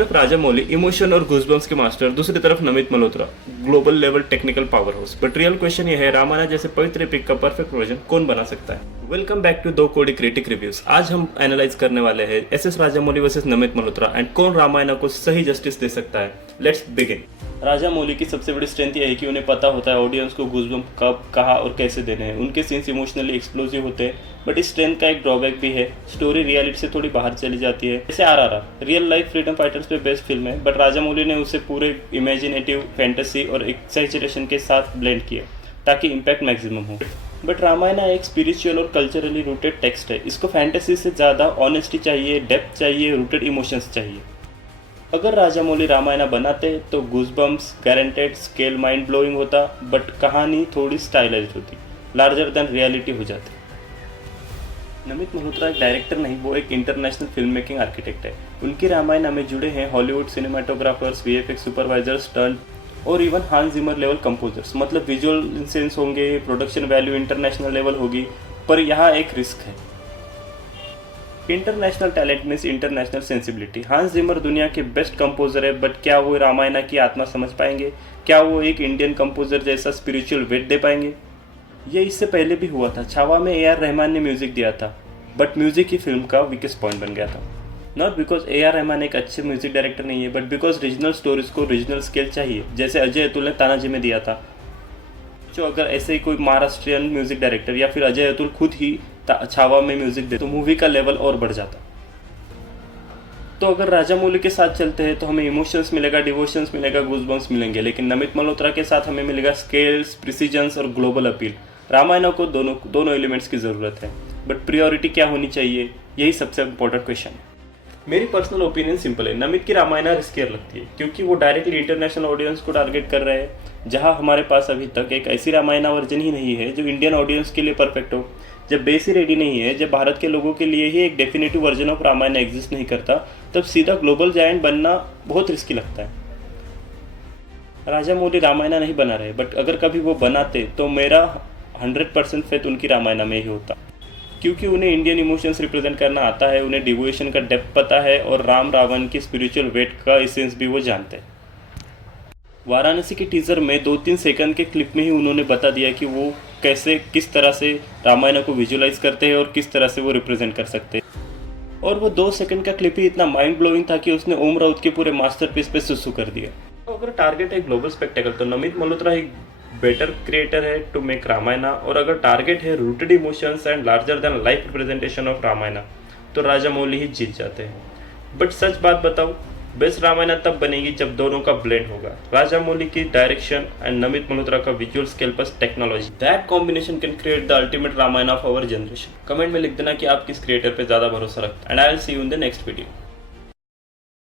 तरफ राजामौली इमोशन और गूजबम्स के मास्टर, दूसरी तरफ Namit Malhotra global level technical power house. But real question ये है, रामायण जैसे पवित्र एपिक का परफेक्ट वर्जन कौन बना सकता है? वेलकम बैक टू दो कोडी क्रिटिक रिव्यूज। आज हम एनालाइज करने वाले हैं S Rajamouli versus Namit Malhotra and कौन रामायण को सही जस्टिस दे सकता है। Let's begin. राजामौली की सबसे बड़ी स्ट्रेंथ यह है कि उन्हें पता होता है ऑडियंस को गूजबम्प कब, कहाँ और कैसे देने हैं। उनके सीन्स इमोशनली एक्सप्लोसिव होते हैं, बट इस स्ट्रेंथ का एक ड्रॉबैक भी है, स्टोरी रियलिटी से थोड़ी बाहर चली जाती है। जैसे RRR real life freedom fighters पे बेस्ट फिल्म है, बट राजामौली ने उसे पूरे इमेजिनेटिव फैंटेसी और एक्सैजरेशन के साथ ब्लेंड किया ताकि इम्पैक्ट मैक्सिमम हो। बट रामायण एक स्पिरिचुअल और कल्चरली रूटेड टेक्स्ट है। इसको फैंटेसी से ज़्यादा ऑनेस्टी चाहिए, डेप्थ चाहिए, रूटेड इमोशंस चाहिए। अगर राजामौली रामायण बनाते तो goosebumps guaranteed, scale mind blowing होता, बट कहानी थोड़ी स्टाइलाइज्ड होती, लार्जर देन रियलिटी हो जाती। नमित मल्होत्रा एक डायरेक्टर नहीं, वो एक इंटरनेशनल फिल्म मेकिंग आर्किटेक्ट है। उनकी रामायण में जुड़े हैं Hollywood cinematographers, VFX supervisors, stunt और even Hans Zimmer level composers. मतलब विजुअल सेंस होंगे, प्रोडक्शन वैल्यू इंटरनेशनल लेवल होगी, पर यहाँ एक रिस्क है। International talent means international sensibility. Hans Zimmer दुनिया के बेस्ट कंपोजर है, बट क्या वो रामायण की आत्मा समझ पाएंगे? क्या वो एक इंडियन कंपोजर जैसा स्पिरिचुअल वेट दे पाएंगे? ये इससे पहले भी हुआ था। छावा में AR रहमान ने म्यूजिक दिया था, बट म्यूजिक ही फिल्म का वीकेस्ट पॉइंट बन गया था। नॉट बिकॉज AR रहमान एक अच्छे म्यूजिक डायरेक्टर नहीं है, बट बिकॉज रीजनल स्टोरीज को रीजनल स्केल चाहिए, जैसे अजय अतुल ने तानाजी में दिया था। जो अगर ऐसे ही कोई महाराष्ट्रियन म्यूजिक डायरेक्टर या फिर अजय अतुल खुद ही छावा में म्यूजिक दे तो मूवी का लेवल और बढ़ जाता। तो अगर राजामौली के साथ चलते हैं तो हमें इमोशंस मिलेगा, डिवोशंस मिलेगा, गूजबम्प्स मिलेंगे, लेकिन नमित मल्होत्रा के साथ हमें मिलेगा स्केल्स, प्रिसीजन्स और ग्लोबल अपील। रामायण को दोनों एलिमेंट्स की ज़रूरत है, बट प्रियोरिटी क्या होनी चाहिए, यही सबसे इंपॉर्टेंट क्वेश्चन है। मेरी पर्सनल ओपिनियन सिंपल है, नमित की रामायण रिस्कियर लगती है क्योंकि वो डायरेक्टली इंटरनेशनल ऑडियंस को टारगेट कर रहे हैं, जहां हमारे पास अभी तक एक ऐसी रामायण वर्जन ही नहीं है जो इंडियन ऑडियंस के लिए परफेक्ट हो। जब बेस ही रेडी नहीं है, जब भारत के लोगों के लिए ही एक definitive version of Ramayana exist नहीं करता, तब सीधा ग्लोबल जायंट बनना बहुत रिस्की लगता है। राजामौली रामायण नहीं बना रहे, बट अगर कभी वो बनाते तो मेरा 100% फेथ उनकी रामायण में ही होता, क्योंकि उन्हें इंडियन इमोशंस रिप्रेजेंट करना आता है, उन्हें डिवोशन का डेप्थ पता है और राम रावण की स्पिरिचुअल वेट का एसेंस भी वो जानते हैं। वाराणसी के टीजर में 2-3 सेकंड के क्लिप में ही उन्होंने बता दिया कि वो कैसे, किस तरह से रामायण को विजुअलाइज करते हैं और किस तरह से वो रिप्रेजेंट कर सकते हैं। और वो 2 सेकंड का क्लिप ही इतना माइंड ब्लोइंग था कि उसने ओम राउत के पूरे मास्टरपीस पे सुसु कर दिया। तो अगर टारगेट है ग्लोबल स्पेक्टेकल तो नमित मल्होत्रा एक बेटर क्रिएटर है टू मेक रामायण, और अगर टारगेट है rooted emotions and larger than life representation of Ramayana तो राजामौली ही जीत जाते हैं। बट सच बात बताओ, बेस्ट रामायण तब बनेगी जब दोनों का ब्लेंड होगा, राजामौली की डायरेक्शन एंड नमित मल्होत्रा का visual scale plus technology. That combination can create the ultimate Ramayana of our generation. Comment में लिख देना कि आप किस क्रिएटर पे ज्यादा भरोसा रखते हैं, and I will see you in the next video.